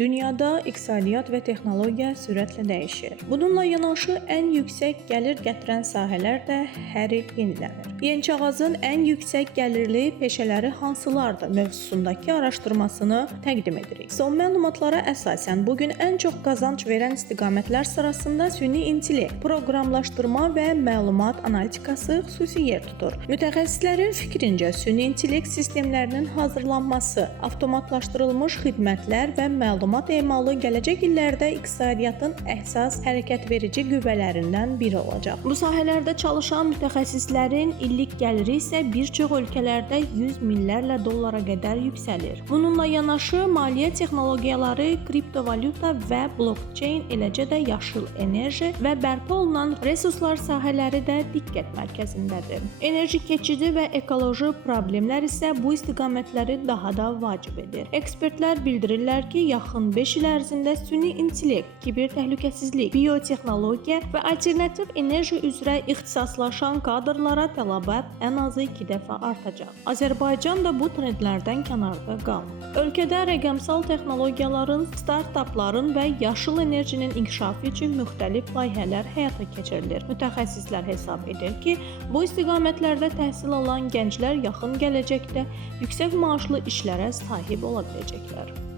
Dünyada iqtisadiyyat və texnologiya sürətlə dəyişir. Bununla yanaşı ən yüksək gəlir gətirən sahələr də hər il yenilənir. Yeniçağazın ən yüksək gəlirli peşələri hansılardır mövzusundakı araşdırmasını təqdim edirik. Son məlumatlara əsasən bu gün ən çox qazanc verən istiqamətlər sırasında süni intellekt, proqramlaşdırma və məlumat analitikası xüsusi yer tutur. Mütəxəssislərin fikrincə süni intellekt sistemlərinin hazırlanması, avtomatlaşdırılmış xidmətlər və məlumat emalı gələcək illərdə iqtisadiyyatın əsas hərəkətverici qüvvələrindən biri olacaq. Bu sahələrdə çalışan mütəxəssislərin illik gəliri isə bir çox ölkələrdə 100 minlərlə dollara qədər yüksəlir. Bununla yanaşı maliyyə texnologiyaları, kriptovalyuta və blockchain, eləcə də yaşıl enerji və bərpa olunan resurslar sahələri də diqqət mərkəzindədir. Enerji keçidi və ekoloji problemlər isə bu istiqamətləri daha da vacib edir. Ekspertlər bildirirlər ki, yaxın 5 il ərzində süni intellekt, kiber təhlükəsizlik, biotexnologiya və alternativ enerji üzrə ixtisaslaşan kadrlara tələbat ən azı 2 dəfə artacaq. Azərbaycan da bu trendlərdən kənarda qalmır. Ölkədə rəqəmsal texnologiyaların, startapların və yaşıl enerjinin inkişafı üçün müxtəlif layihələr həyata keçirilir. Mütəxəssislər hesab edir ki, bu istiqamətlərdə təhsil alan gənclər yaxın gələcəkdə yüksək maaşlı işlərə sahib ola biləcəklər.